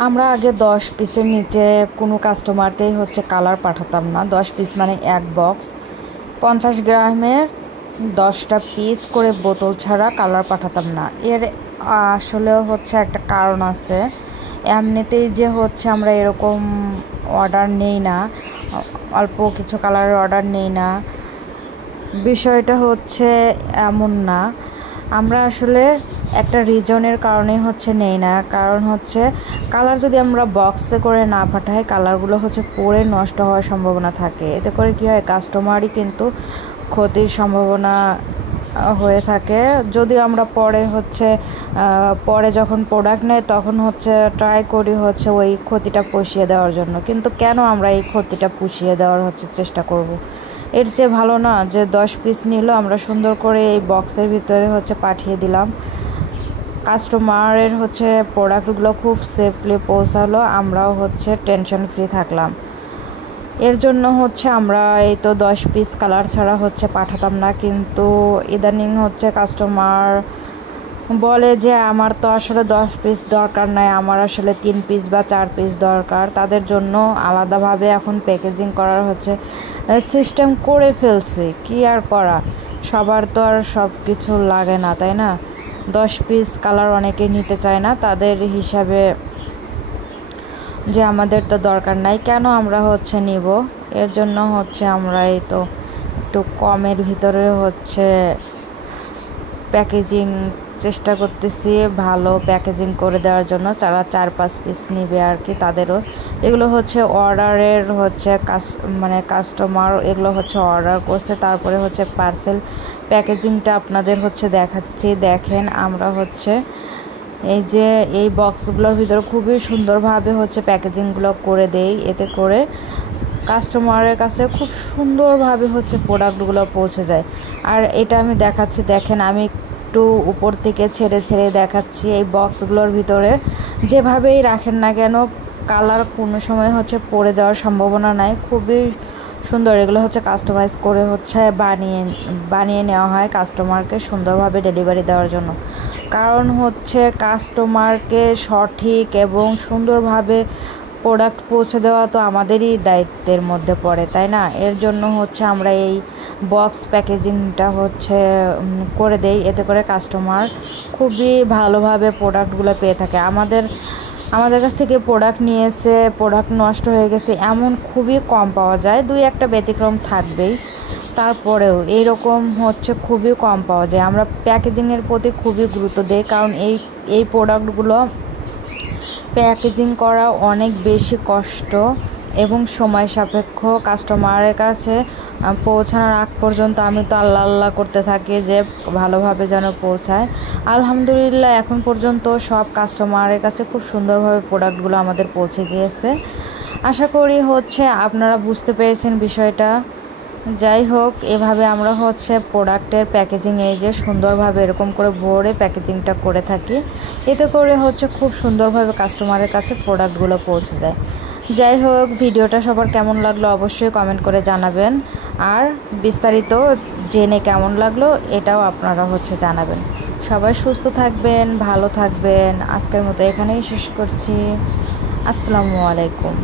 আমরা আগে 10 পিসের নিচে কোনো কাস্টমারকেই হচ্ছে কালার পাঠাতাম না। 10 পিস মানে এক বক্স 50 গ্রামের 10টা পিস করে বোতল ছাড়া কালার পাঠাতাম না। এর আসলে হচ্ছে একটা কারণ আছে। এমনিতেই যে হচ্ছে আমরা এরকম অর্ডার নেই না, অল্প কিছু কালারের অর্ডার নেই না, বিষয়টা হচ্ছে এমন না। আমরা আসলে একটা রিজনের কারণে হচ্ছে নেই না। কারণ হচ্ছে কালার যদি আমরা বক্সে করে না পাঠাই, কালারগুলো হচ্ছে পরে নষ্ট হওয়ার সম্ভাবনা থাকে। এতে করে কী হয়, কাস্টমারই কিন্তু ক্ষতির সম্ভাবনা হয়ে থাকে। যদি আমরা পরে যখন প্রোডাক্ট নেই তখন হচ্ছে ট্রাই করি হচ্ছে ওই ক্ষতিটা পুষিয়ে দেওয়ার জন্য, কিন্তু কেন আমরা এই ক্ষতিটা পুষিয়ে দেওয়ার হচ্ছে চেষ্টা করব? এর চেয়ে ভালো না যে 10 পিস নিল, আমরা সুন্দর করে এই বক্সের ভিতরে হচ্ছে পাঠিয়ে দিলাম, কাস্টমারের হচ্ছে প্রোডাক্টগুলো খুব সেফলি পৌঁছালো, আমরাও হচ্ছে টেনশন ফ্রি থাকলাম। এর জন্য হচ্ছে আমরা এই তো 10 পিস কালার ছাড়া হচ্ছে পাঠাতাম না। কিন্তু ইদানিং হচ্ছে কাস্টমার বলে যে আমার তো আসলে 10 পিস দরকার নাই, আমার আসলে 3 পিস বা 4 পিস দরকার। তাদের জন্য আলাদাভাবে এখন প্যাকেজিং করার হচ্ছে সিস্টেম করে ফেলছে। কি আর করা, সবার তো আর সব কিছু লাগে না, তাই না? 10 পিস কালার অনেকেই নিতে চায় না, তাদের হিসাবে যে আমাদের তো দরকার নাই, কেন আমরা হচ্ছে নিব? এর জন্য হচ্ছে আমরা এই তো একটু কমের ভিতরে হচ্ছে প্যাকেজিং চেষ্টা করতেছি, ভালো প্যাকেজিং করে দেওয়ার জন্য। যারা 4-5 পিস নিবে আর কি, তাদেরও এগুলো হচ্ছে অর্ডারের হচ্ছে কাস্টমার এগুলো হচ্ছে অর্ডার করছে, তারপরে হচ্ছে পার্সেল প্যাকেজিংটা আপনাদের হচ্ছে দেখাচ্ছি। দেখেন, আমরা হচ্ছে এই বক্সগুলোর ভিতরে খুবই সুন্দরভাবে হচ্ছে প্যাকেজিংগুলো করে দেই। এতে করে কাস্টমারের কাছে খুব সুন্দরভাবে হচ্ছে প্রোডাক্টগুলো পৌঁছে যায়। আর এটা আমি দেখাচ্ছি, দেখেন, আমি একটু উপর থেকে ছেড়ে ছেড়ে দেখাচ্ছি। এই বক্সগুলোর ভিতরে যেভাবেই রাখেন না কেন, কালার কোনো সময় হচ্ছে পড়ে যাওয়ার সম্ভাবনা নাই। খুবই সুন্দর। এগুলো হচ্ছে কাস্টমাইজ করে হচ্ছে বানিয়ে নেওয়া হয় কাস্টমারকে সুন্দরভাবে ডেলিভারি দেওয়ার জন্য। কারণ হচ্ছে কাস্টমারকে সঠিক এবং সুন্দরভাবে প্রোডাক্ট পৌঁছে দেওয়া তো আমাদেরই দায়িত্বের মধ্যে পড়ে, তাই না? এর জন্য হচ্ছে আমরা এই বক্স প্যাকেজিংটা হচ্ছে করে দেই। এতে করে কাস্টমার খুবই ভালোভাবে প্রোডাক্টগুলো পেয়ে থাকে। আমাদের কাছ থেকে প্রোডাক্ট নিয়েছে, প্রোডাক্ট নষ্ট হয়ে গেছে এমন খুবই কম পাওয়া যায়। 2-1টা ব্যতিক্রম থাকবেই, তারপরেও এইরকম হচ্ছে খুবই কম পাওয়া যায়। আমরা প্যাকেজিংয়ের প্রতি খুবই গুরুত্ব দিই, কারণ এই প্রোডাক্টগুলো প্যাকেজিং করা অনেক বেশি কষ্ট এবং সময় সাপেক্ষ। কাস্টমারের কাছে পৌঁছানোর আগ পর্যন্ত আমি তো আল্লাহ করতে থাকি যে ভালোভাবে যেন পৌঁছায়। আলহামদুলিল্লাহ, এখন পর্যন্ত সব কাস্টমারের কাছে খুব সুন্দরভাবে প্রোডাক্টগুলো আমাদের পৌঁছে গিয়েছে। আশা করি হচ্ছে আপনারা বুঝতে পেরেছেন বিষয়টা। যাই হোক, এভাবে আমরা হচ্ছে প্রোডাক্টের প্যাকেজিং এই যে সুন্দরভাবে এরকম করে ভরে প্যাকেজিংটা করে থাকি। এতে করে হচ্ছে খুব সুন্দরভাবে কাস্টমারের কাছে প্রোডাক্টগুলো পৌঁছে যায়। যাই হোক, ভিডিওটা সবার কেমন লাগলো অবশ্যই কমেন্ট করে জানাবেন। আর বিস্তারিত জেনে কেমন লাগলো এটাও আপনারা হচ্ছে জানাবেন। সবাই সুস্থ থাকবেন, ভালো থাকবেন। আজকের মতো এখানেই শেষ করছি। আসসালামু আলাইকুম।